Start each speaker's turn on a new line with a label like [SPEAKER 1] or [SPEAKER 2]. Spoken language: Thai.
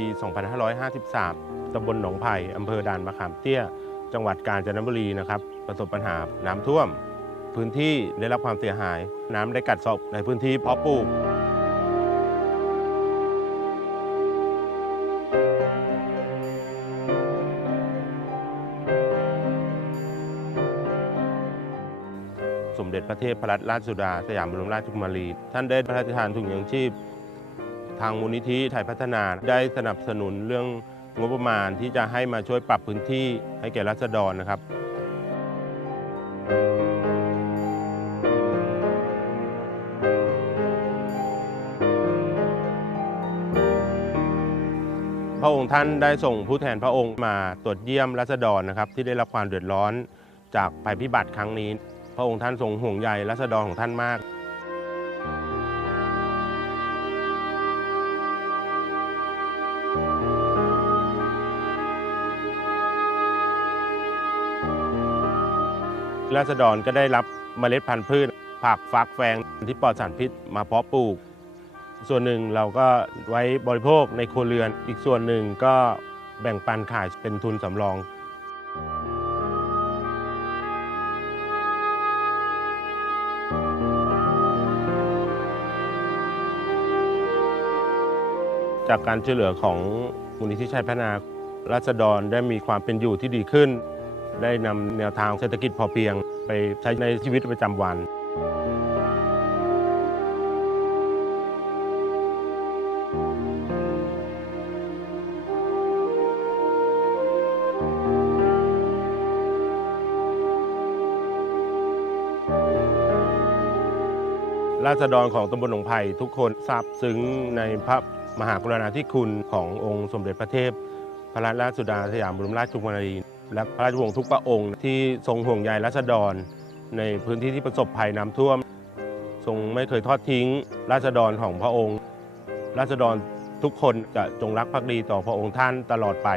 [SPEAKER 1] ี 2553ตำบลหนองไผ่อำเภอด่านมะขามเตี้ย จังหวัดกาญจนบุรีนะครับ ประสบปัญหาน้ำท่วม พื้นที่ได้รับความเสียหาย น้ำได้กัดเซาะในพื้นที่เพาะปลูกสมเด็จพระเทพรัตนราชสุดา สยามบรมราชกุมารี ท่านได้พระราชทานถุงยังชีพ ทางมูลนิธิไทยพัฒนาได้สนับสนุนเรื่องงบประมาณที่จะให้มาช่วยปรับพื้นที่ให้แก่รัษฎรนะครับ พระองค์ท่านได้ส่งผู้แทนพระองค์มาตรวจเยี่ยมรัษฎรนะครับ ที่ได้รับความเดือดร้อนจากภัยพิบัติครั้งนี้ พระองค์ท่านทรงห่วงใยรัษฎรของท่านมาก ราษฎรก็ได้รับเมล็ดพันธุ์พืช ผักฟักแฟงที่ปลอดสารพิษมาเพาะปลูก ส่วนหนึ่งเราก็ไว้บริโภคในครัวเรือน อีกส่วนหนึ่งก็แบ่งปันขายเป็นทุนสำรองจากการช่วยเหลือของมูลนิธิชัยพัฒนาราษฎรได้มีความเป็นอยู่ที่ดีขึ้น ได้นำแนวทางเศรษฐกิจพอเพียง ไปใช้ในชีวิตประจำวันราษฎรของตำบลหนองไผ่ทุกคนซาบซึ้งในพระมหากรุณาธิคุณขององค์สมเด็จพระเทพพระราชสุดาสยามบรมราชกุมารี และพระราชวงศ์ทุกพระองค์ ที่ทรงห่วงใยราษฎร ในพื้นที่ที่ประสบภัยน้ำท่วม ทรงไม่เคยทอดทิ้งราษฎรของพระองค์ ราษฎรทุกคนจะจงรักภักดีต่อพระองค์ท่านตลอดไป